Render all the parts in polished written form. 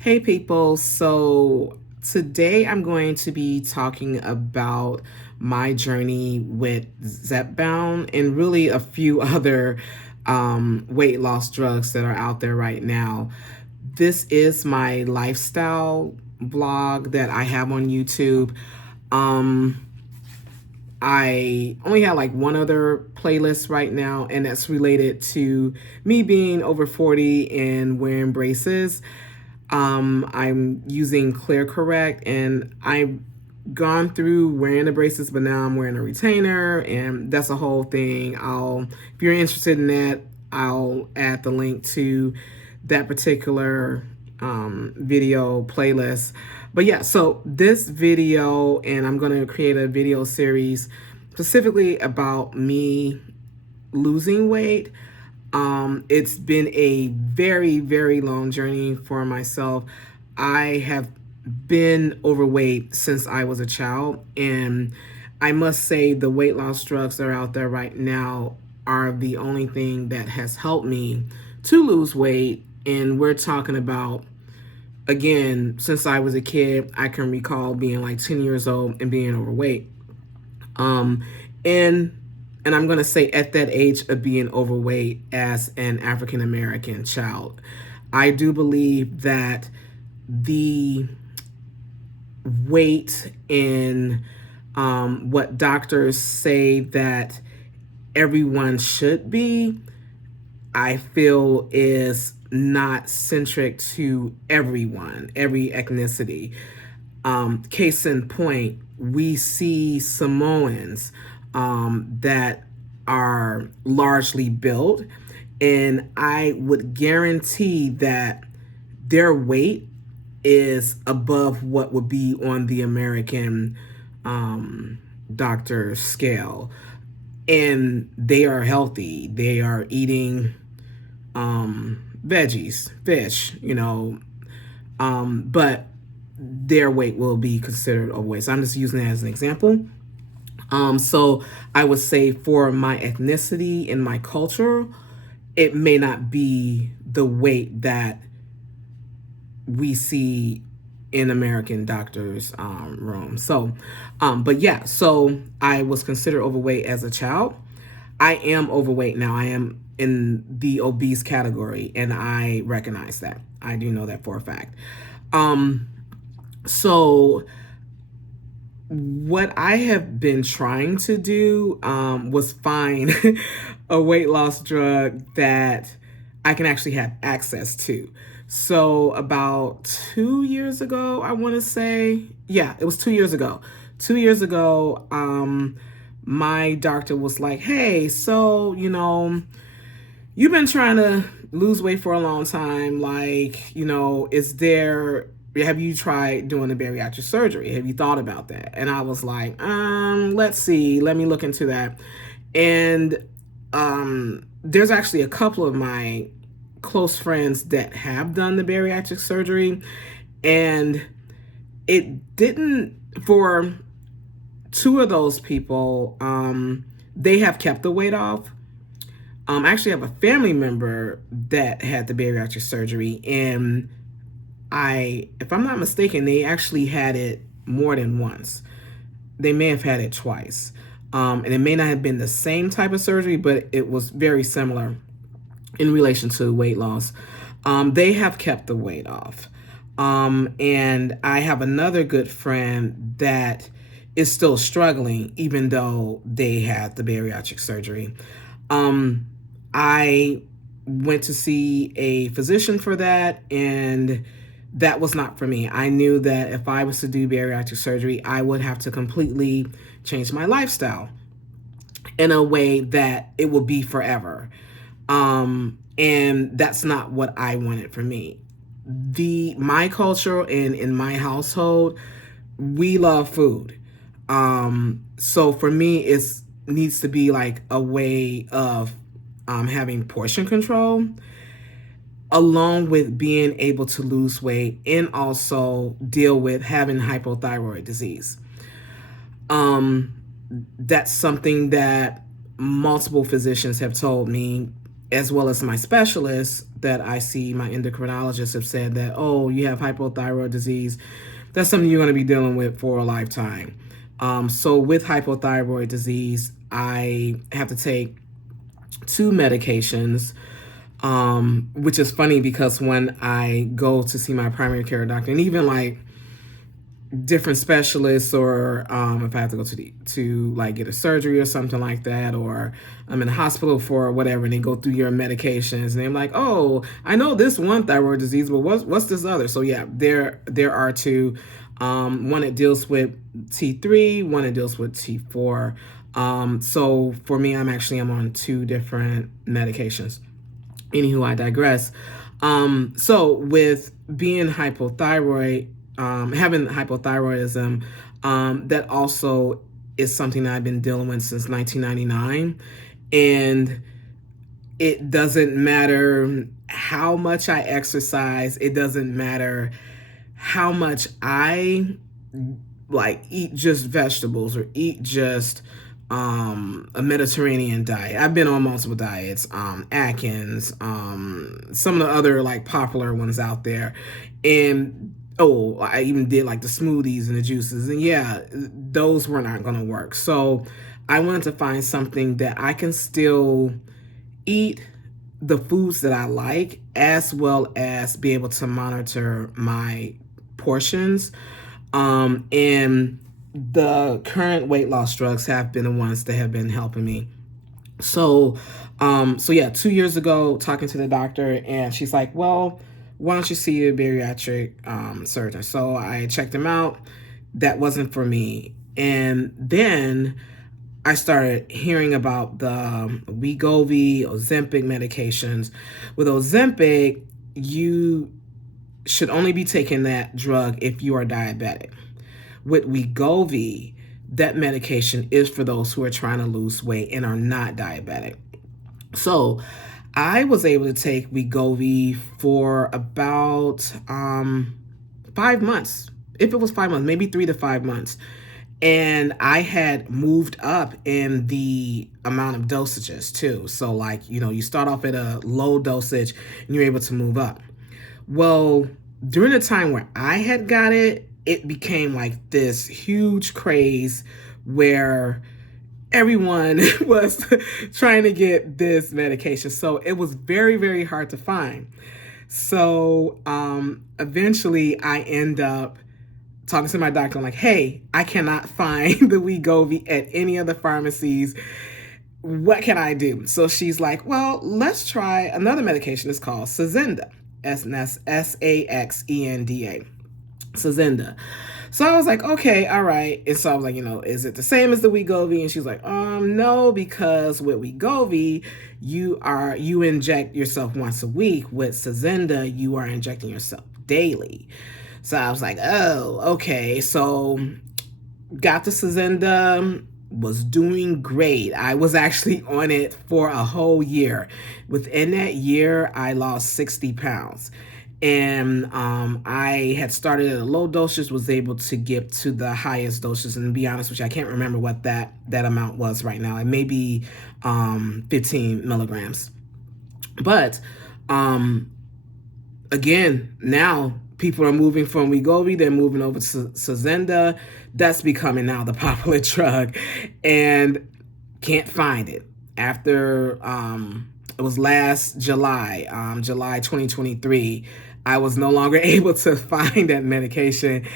Hey people, so today I'm going to be talking about my journey with Zepbound and really a few other weight loss drugs that are out there right now. This is my lifestyle blog that I have on YouTube. Um, I only have like one other playlist right now, and that's related to me being over 40 and wearing braces. I'm using Clear Correct, and I've gone through wearing the braces, but now I'm wearing a retainer, and that's a whole thing. If you're interested in that, I'll add the link to that particular video playlist. But yeah, so this video, and I'm going to create a video series specifically about me losing weight. It's been a very, very long journey for myself. I have been overweight since I was a child, and I must say the weight loss drugs that are out there right now are the only thing that has helped me to lose weight. And we're talking about, again, since I was a kid, I can recall being like 10 years old and being overweight. Um, and and I'm going to say at that age of being overweight as an African American child, I do believe that the weight in what doctors say that everyone should be, I feel is not centric to everyone, every ethnicity. Case in point, we see Samoans that are largely built, and I would guarantee that their weight is above what would be on the American doctor scale. And they are healthy. They are eating veggies, fish, but their weight will be considered overweight. So I'm just using that as an example. So I would say for my ethnicity and my culture, it may not be the weight that we see in American doctors' room. So, but yeah, so I was considered overweight as a child. I am overweight now. I am in the obese category, and I recognize that. I do know that for a fact. So what I have been trying to do was find a weight loss drug that I can actually have access to. So about 2 years ago, I want to say, yeah, it was 2 years ago. 2 years ago, my doctor was like, "Hey, so you've been trying to lose weight for a long time. Like, have you tried doing a bariatric surgery? Have you thought about that?" And I was like, let's see, let me look into that. And there's actually a couple of my close friends that have done the bariatric surgery, and it didn't, for two of those people, they have kept the weight off. I actually have a family member that had the bariatric surgery, and if I'm not mistaken, they actually had it more than once. They may have had it twice. And it may not have been the same type of surgery, but it was very similar in relation to weight loss. They have kept the weight off. And I have another good friend that is still struggling, even though they had the bariatric surgery. I went to see a physician for that, and that was not for me. I knew that if I was to do bariatric surgery, I would have to completely change my lifestyle in a way that it will be forever. And that's not what I wanted for me. My culture and in my household, we love food. So for me, it needs to be like a way of having portion control, along with being able to lose weight and also deal with having hypothyroid disease. That's something that multiple physicians have told me as well as my specialists that I see, my endocrinologists have said that, oh, you have hypothyroid disease. That's something you're going to be dealing with for a lifetime. So with hypothyroid disease, I have to take two medications, which is funny because when I go to see my primary care doctor, and even like different specialists, or if I have to go to like get a surgery or something like that, or I'm in the hospital for whatever, and they go through your medications, and they're like, "Oh, I know this one thyroid disease, but what's this other?" So yeah, there are two. One that deals with T3, one that deals with T4. So for me, I'm on two different medications. Anywho, I digress. So with being hypothyroid, having hypothyroidism, that also is something that I've been dealing with since 1999. And it doesn't matter how much I exercise, it doesn't matter how much I like eat just vegetables or eat just a Mediterranean diet. I've been on multiple diets, Atkins, some of the other like popular ones out there. And oh, I even did like the smoothies and the juices. And yeah, those were not going to work. So I wanted to find something that I can still eat the foods that I like, as well as be able to monitor my portions. And the current weight loss drugs have been the ones that have been helping me. So yeah, 2 years ago, talking to the doctor, and she's like, "Well, why don't you see a bariatric surgeon?" So I checked him out. That wasn't for me, and then I started hearing about the Wegovy, Ozempic medications. With Ozempic, you should only be taking that drug if you are diabetic. With Wegovy, that medication is for those who are trying to lose weight and are not diabetic. So I was able to take Wegovy for about 5 months. If it was 5 months, maybe 3 to 5 months. And I had moved up in the amount of dosages too. So, like, you start off at a low dosage and you're able to move up. Well, during the time where I had got it, it became like this huge craze where everyone was trying to get this medication. So it was very, very hard to find. So eventually I end up talking to my doctor. I'm like, "Hey, I cannot find the Wegovy at any of the pharmacies. What can I do?" So she's like, "Well, let's try another medication. It's called Saxenda. Saxenda. Saxenda." So I was like, "Okay, all right." And so I was like, "Is it the same as the Wegovy?" And she's like, "No, because with Wegovy, you inject yourself once a week. With Saxenda, you are injecting yourself daily." So I was like, "Oh, okay." So got the Saxenda, was doing great. I was actually on it for a whole year. Within that year, I lost 60 pounds. And I had started at a low dosage, was able to get to the highest doses. And to be honest with you, I can't remember what that amount was right now. It may be 15 milligrams. But again, now people are moving from Wegovy, they're moving over to Saxenda. That's becoming now the popular drug, and can't find it. After it was last July, July 2023, I was no longer able to find that medication.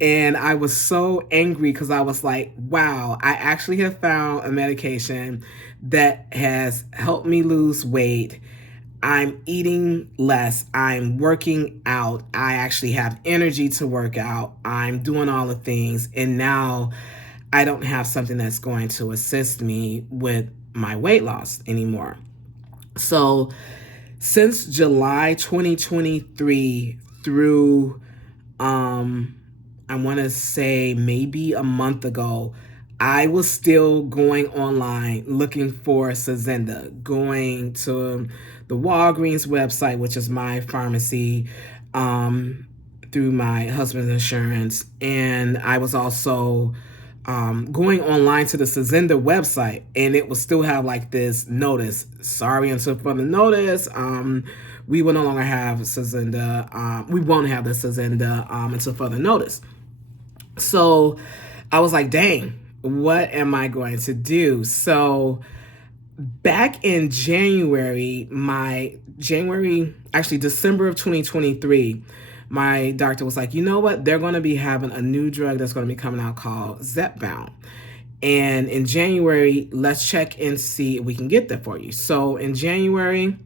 And I was so angry because I was like, wow, I actually have found a medication that has helped me lose weight. I'm eating less. I'm working out. I actually have energy to work out. I'm doing all the things. And now I don't have something that's going to assist me with my weight loss anymore. So since July 2023 through, I want to say maybe a month ago, I was still going online looking for Saxenda, going to the Walgreens website, which is my pharmacy, through my husband's insurance. And I was also going online to the Saxenda website, and it will still have like this notice: sorry, until further notice, we will no longer have Saxenda. We won't have the Saxenda until further notice. So I was like, dang, what am I going to do? So back in December of 2023, my doctor was like, you know what? They're going to be having a new drug that's going to be coming out called Zepbound. And in January, let's check and see if we can get that for you. So in January,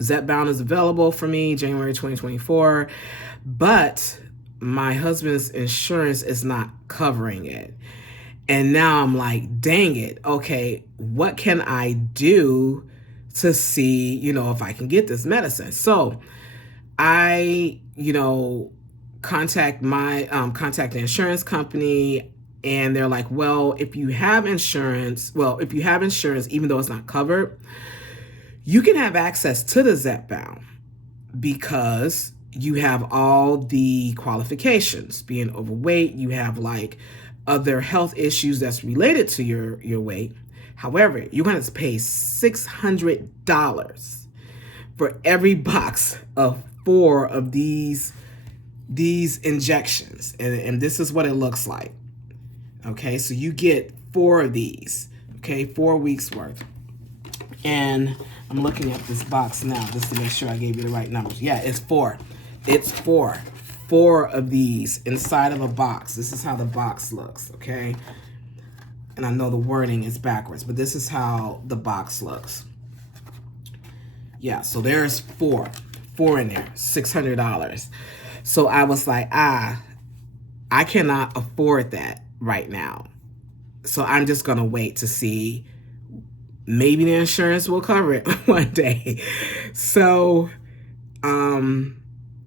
Zepbound is available for me, January 2024. But my husband's insurance is not covering it. And now I'm like, dang it. Okay, what can I do to see, if I can get this medicine? So I, contact the insurance company, and they're like, well, if you have insurance, even though it's not covered, you can have access to the Zepbound because you have all the qualifications. Being overweight, you have like other health issues that's related to your weight. However, you're going to pay $600 for every box of 4 of these injections. And this is what it looks like. Okay, so you get 4 of these, 4 weeks worth. And I'm looking at this box now just to make sure I gave you the right numbers. Yeah, it's 4. It's 4. 4 of these inside of a box. This is how the box looks, okay? And I know the wording is backwards, but this is how the box looks. Yeah, so there's 4 in there, $600. So I was like, I cannot afford that right now. So I'm just gonna wait to see, maybe the insurance will cover it one day. So,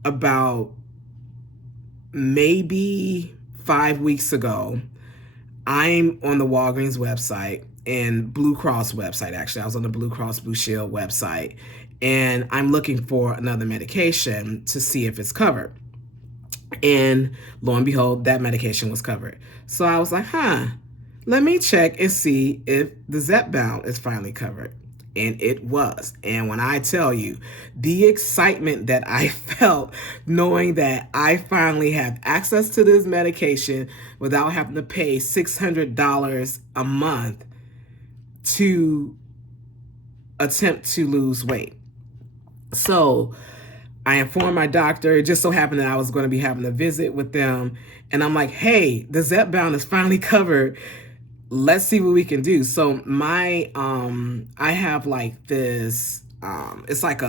about maybe 5 weeks ago, I'm on the Walgreens website and Blue Cross website. Actually, I was on the Blue Cross Blue Shield website, and I'm looking for another medication to see if it's covered. And lo and behold, that medication was covered. So I was like, let me check and see if the Zepbound is finally covered. And it was. And when I tell you the excitement that I felt knowing that I finally have access to this medication without having to pay $600 a month to attempt to lose weight. So I informed my doctor. It just so happened that I was going to be having a visit with them. And I'm like, hey, the Zepbound is finally covered. Let's see what we can do. So I have like this, it's like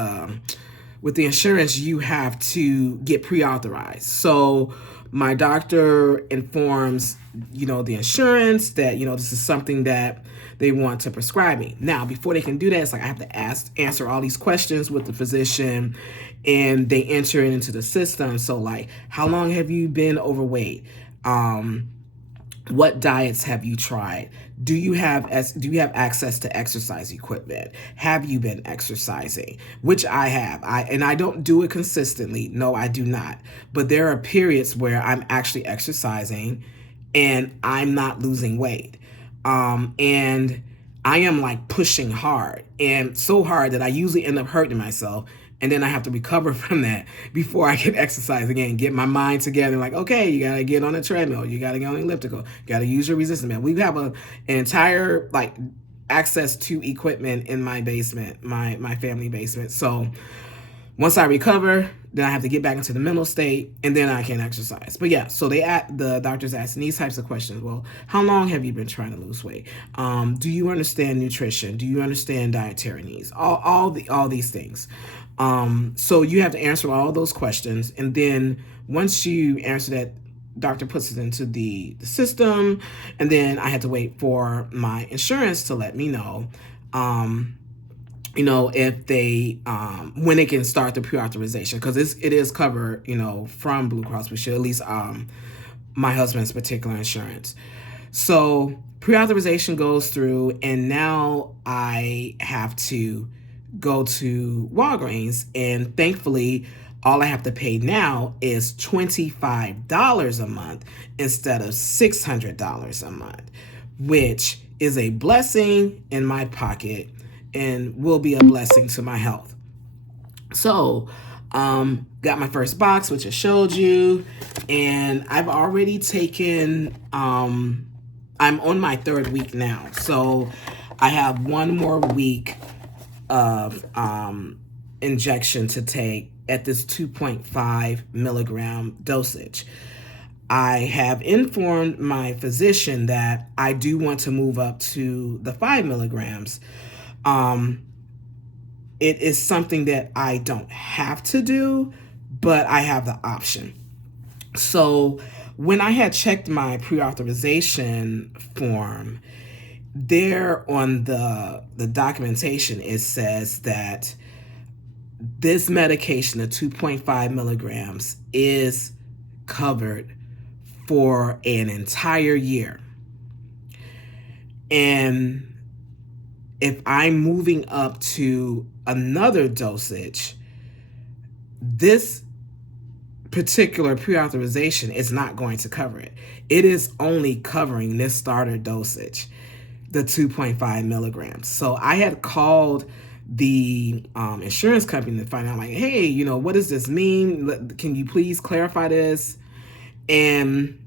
with the insurance, you have to get pre-authorized. So my doctor informs, the insurance that, this is something that they want to prescribe me. Now, before they can do that, it's like I have to answer all these questions with the physician, and they enter it into the system. So like, how long have you been overweight? What diets have you tried? Do you have access to exercise equipment? Have you been exercising? Which I have. I don't do it consistently. No, I do not. But there are periods where I'm actually exercising and I'm not losing weight. And I am like pushing hard, and so hard that I usually end up hurting myself. And then I have to recover from that before I can exercise again, get my mind together. Like, okay, you got to get on a treadmill. You got to get on an elliptical. You got to use your resistance band. We have an entire, like, access to equipment in my basement, my family basement. So once I recover, then I have to get back into the mental state, and then I can exercise. But yeah, so the doctors asking these types of questions. Well, how long have you been trying to lose weight? Do you understand nutrition? Do you understand dietary needs? All these things. So you have to answer all those questions, and then once you answer that, doctor puts it into the system, and then I had to wait for my insurance to let me know, if they, when they can start the pre-authorization, because it is covered, from Blue Cross Blue Shield, at least my husband's particular insurance. So pre-authorization goes through, and now I have to go to Walgreens, and thankfully All I have to pay now is $25 a month instead of $600 a month, which is a blessing in my pocket and will be a blessing to my health. So, got my first box, which I showed you, and I've already taken, I'm on my 3rd week now. So I have 1 more week of injection to take at this 2.5 milligram dosage. I have informed my physician that I do want to move up to the 5 milligrams. It is something that I don't have to do, but I have the option. So when I had checked my pre-authorization form, there on the documentation, it says that this medication, the 2.5 milligrams, is covered for an entire year. And if I'm moving up to another dosage, this particular pre-authorization is not going to cover it. It is only covering this starter dosage, the 2.5 milligrams. So I had called the insurance company to find out, like, hey, you know, what does this mean? Can you please clarify this? And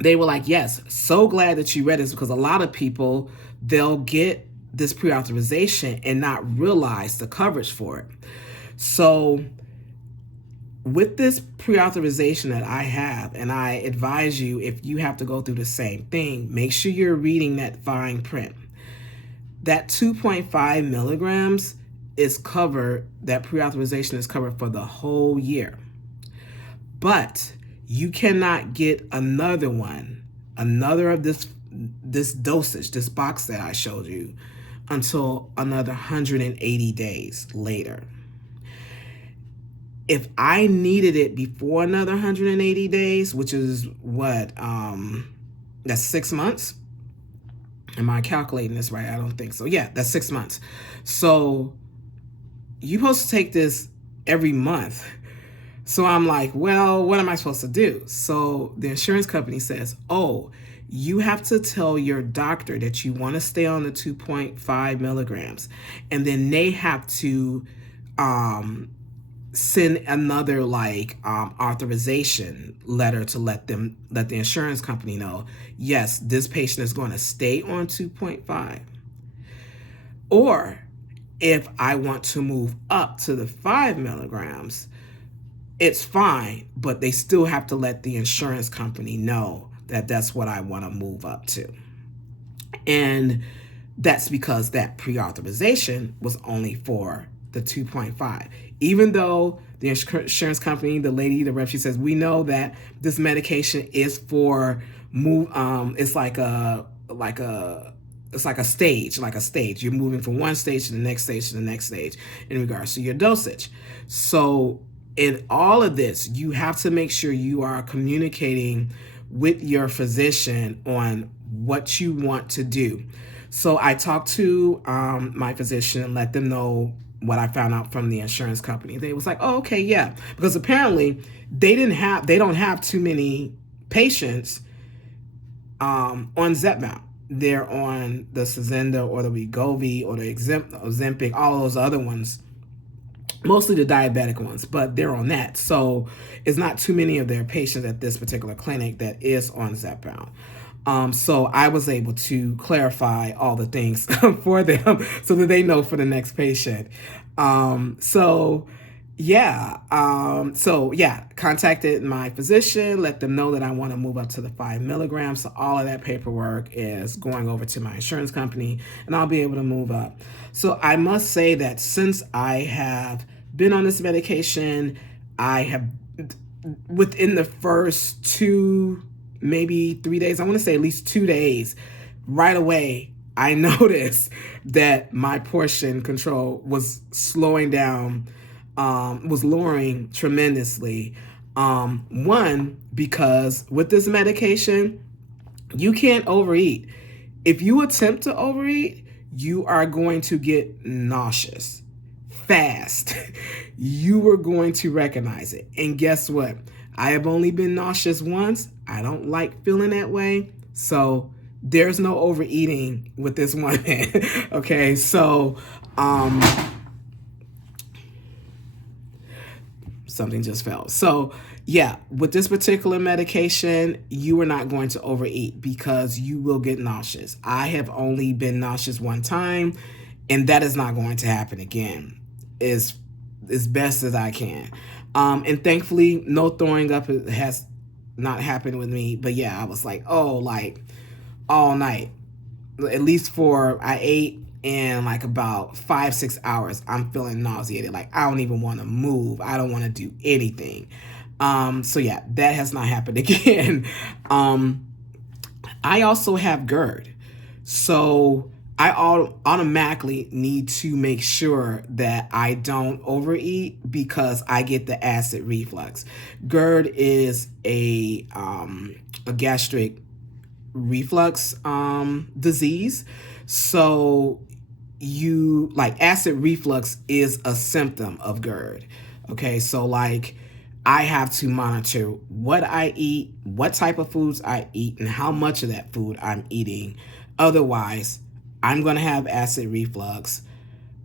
they were like, yes, so glad that you read this, because a lot of people, they'll get this pre-authorization and not realize the coverage for it. So with this pre-authorization that I have, and I advise you, if you have to go through the same thing, make sure you're reading that fine print. That 2.5 milligrams is covered, that pre-authorization is covered for the whole year. But you cannot get another one, another of this dosage, this box that I showed you, until another 180 days later. If I needed it before another 180 days, which is what, that's 6 months. Am I calculating this right? I don't think so. Yeah, that's 6 months. So you're supposed to take this every month. So I'm like, well, what am I supposed to do? So the insurance company says, oh, you have to tell your doctor that you want to stay on the 2.5 milligrams. And then they have to send another authorization letter to let the insurance company know, yes, this patient is going to stay on 2.5. Or if I want to move up to the 5 milligrams, it's fine, but they still have to let the insurance company know that that's what I want to move up to. And that's because that pre-authorization was only for the 2.5. Even though the insurance company, the lady, the rep, she says, we know that this medication is for it's like a stage. You're moving from one stage to the next stage to the next stage in regards to your dosage. So in all of this, you have to make sure you are communicating with your physician on what you want to do. So I talked to my physician and let them know what I found out from the insurance company. They was like, oh, okay, yeah. Because apparently they don't have too many patients on Zepbound. They're on the Saxenda or the Wegovy or the Ozempic, all those other ones, mostly the diabetic ones, but they're on that. So it's not too many of their patients at this particular clinic that is on Zepbound. So I was able to clarify all the things for them so that they know for the next patient. Contacted my physician, let them know that I want to move up to the 5 milligrams. So all of that paperwork is going over to my insurance company and I'll be able to move up. So I must say that since I have been on this medication, I have, within the first 2, maybe 3 days, I want to say at least 2 days, right away, I noticed that my portion control was slowing down, was lowering tremendously. One, because with this medication, you can't overeat. If you attempt to overeat, you are going to get nauseous fast, you are going to recognize it. And guess what? I have only been nauseous once. I don't like feeling that way. So there's no overeating with this one. Okay, so something just fell. So yeah, with this particular medication, you are not going to overeat because you will get nauseous. I have only been nauseous one time, and that is not going to happen again as best as I can. And thankfully, no throwing up has not happened with me. But yeah, I was like, oh, like all night. At least I ate, and like about 5-6 hours, I'm feeling nauseated. Like I don't even want to move. I don't want to do anything. So yeah, that has not happened again. I also have GERD. So I automatically need to make sure that I don't overeat because I get the acid reflux. GERD is a gastric reflux disease. So acid reflux is a symptom of GERD. Okay, so like I have to monitor what I eat, what type of foods I eat, and how much of that food I'm eating. Otherwise, I'm going to have acid reflux.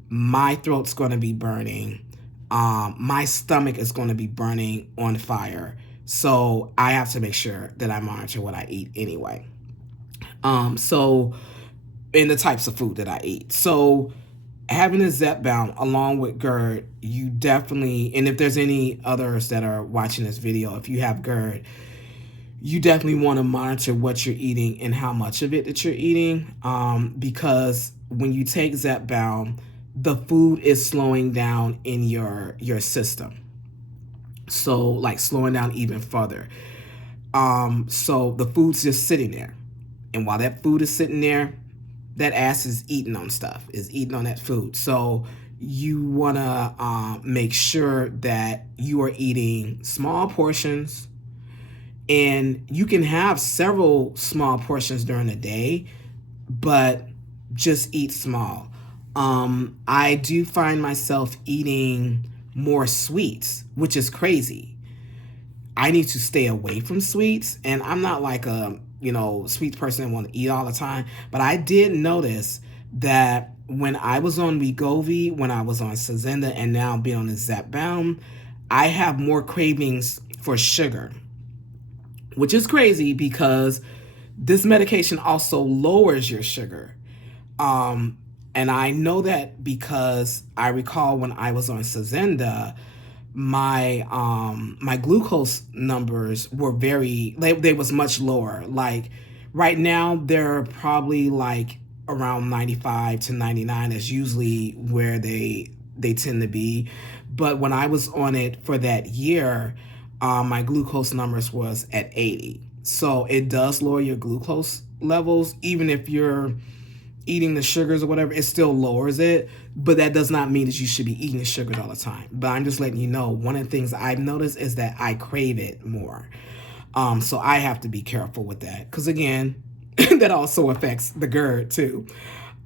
My throat's going to be burning. My stomach is going to be burning on fire. So I have to make sure that I monitor what I eat anyway. So in the types of food that I eat. So having a Zepbound along with GERD, you definitely, and if there's any others that are watching this video, if you have GERD, you definitely want to monitor what you're eating and how much of it that you're eating, because when you take Zepbound, the food is slowing down in your system. So like slowing down even further. So the food's just sitting there. And while that food is sitting there, that ass is eating on stuff, is eating on that food. So you want to make sure that you are eating small portions, and you can have several small portions during the day, but just eat small. I do find myself eating more sweets, which is crazy. I need to stay away from sweets, and I'm not like a sweet person that want to eat all the time. But I did notice that when I was on Wegovy, when I was on Saxenda, and now being on the Zepbound, I have more cravings for sugar, which is crazy because this medication also lowers your sugar. And I know that because I recall when I was on Saxenda, my glucose numbers were they was much lower. Like right now they're probably like around 95 to 99 is usually where they tend to be. But when I was on it for that year, my glucose numbers was at 80. So it does lower your glucose levels. Even if you're eating the sugars or whatever, it still lowers it. But that does not mean that you should be eating the sugars all the time. But I'm just letting you know, one of the things I've noticed is that I crave it more. So I have to be careful with that. Because again, that also affects the GERD too.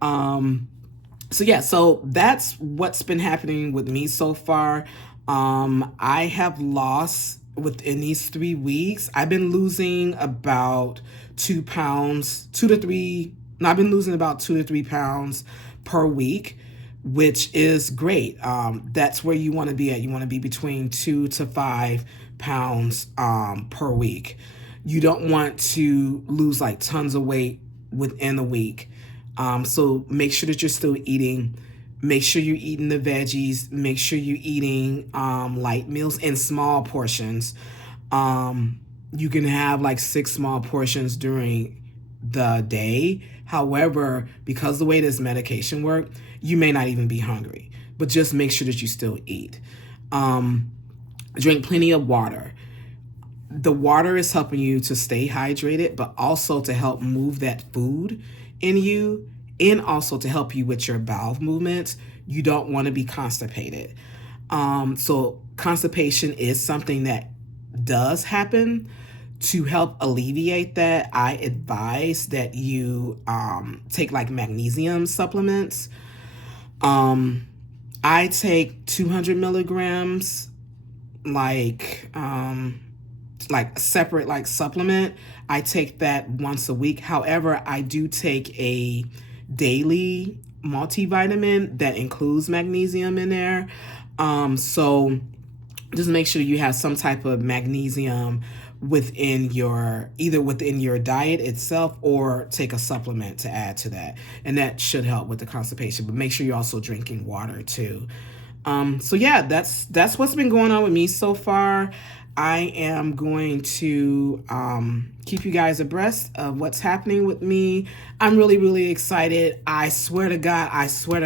So yeah, so that's what's been happening with me so far. I have lost, within these 3 weeks, I've been losing about 2 pounds, 2 to 3. I've been losing about 2 to 3 pounds per week, which is great. That's where you want to be at. You want to be between 2 to 5 pounds per week. You don't want to lose like tons of weight within a week. So make sure that you're still eating. Make sure you're eating the veggies. Make sure you're eating light meals in small portions. You can have like 6 small portions during the day. However, because the way this medication works, you may not even be hungry. But just make sure that you still eat. Drink plenty of water. The water is helping you to stay hydrated, but also to help move that food in you, and also to help you with your bowel movements. You don't want to be constipated. So constipation is something that does happen. To help alleviate that, I advise that you take like magnesium supplements. I take 200 milligrams, like separate, like supplement. I take that once a week. However, I do take a daily multivitamin that includes magnesium in there. So just make sure you have some type of magnesium within your, either within your diet itself, or take a supplement to add to that, and that should help with the constipation. But make sure you're also drinking water too. So yeah, that's what's been going on with me so far. I am going to keep you guys abreast of what's happening with me. I'm really excited. I swear to God, I swear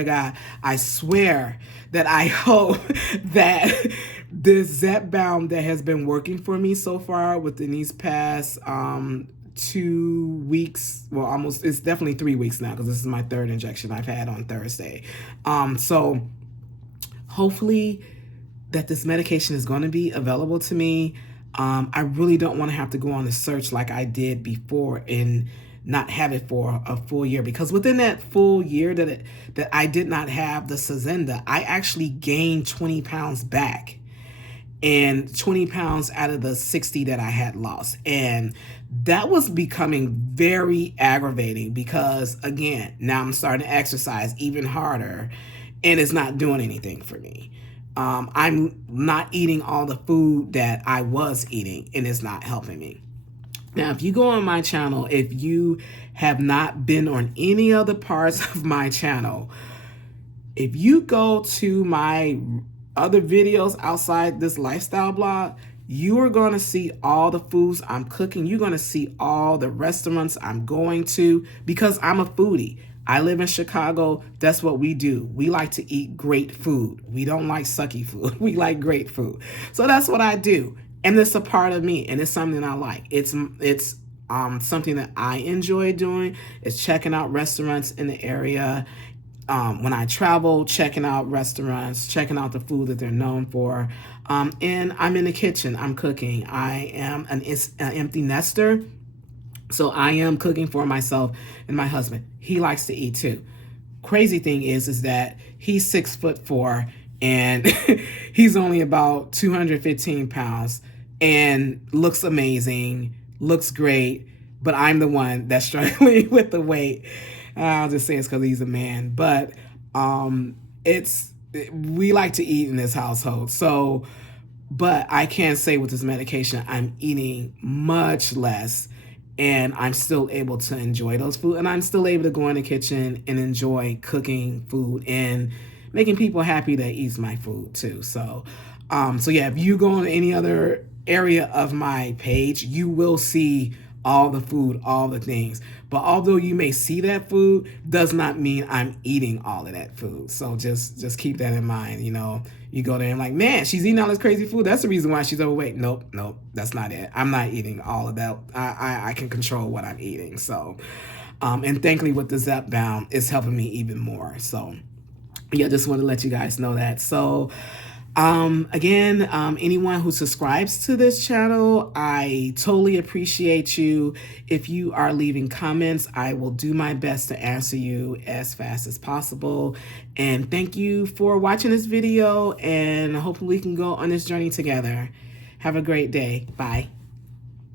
that I hope that this Zepbound that has been working for me so far within these past 2 weeks, well, almost, it's definitely 3 weeks now, because this is my third injection I've had on Thursday. So hopefully that this medication is going to be available to me. I really don't want to have to go on a search like I did before and not have it for a full year, because within that full year that I did not have the Saxenda, I actually gained 20 pounds back, and 20 pounds out of the 60 that I had lost. And that was becoming very aggravating, because again, now I'm starting to exercise even harder, and it's not doing anything for me. I'm not eating all the food that I was eating, and it's not helping me. Now, if you go on my channel, if you have not been on any other parts of my channel, if you go to my other videos outside this lifestyle blog, you are going to see all the foods I'm cooking. You're going to see all the restaurants I'm going to, because I'm a foodie. I live in Chicago. That's what we do. We like to eat great food. We don't like sucky food. We like great food. So that's what I do. And it's a part of me, and it's something I like. It's something that I enjoy doing, is checking out restaurants in the area. When I travel, checking out restaurants, checking out the food that they're known for. And I'm in the kitchen. I'm cooking. I am an empty nester. So I am cooking for myself and my husband. He likes to eat too. Crazy thing is that he's 6'4", and he's only about 215 pounds and looks amazing, looks great. But I'm the one that's struggling with the weight. I'll just say it's because he's a man. But we like to eat in this household. So, but I can say with this medication, I'm eating much less, and I'm still able to enjoy those food, and I'm still able to go in the kitchen and enjoy cooking food and making people happy that eats my food too. So yeah, if you go on any other area of my page, you will see all the food, all the things. But although you may see that food, does not mean I'm eating all of that food. So just keep that in mind. You go there and like, man, she's eating all this crazy food. That's the reason why she's overweight. Nope, that's not it. I'm not eating all of that. I can control what I'm eating. So, and thankfully with the Zepbound, it's helping me even more. So, yeah, just want to let you guys know that. So, again, anyone who subscribes to this channel, I totally appreciate you. If you are leaving comments, I will do my best to answer you as fast as possible. And thank you for watching this video, and hopefully we can go on this journey together. Have a great day. Bye.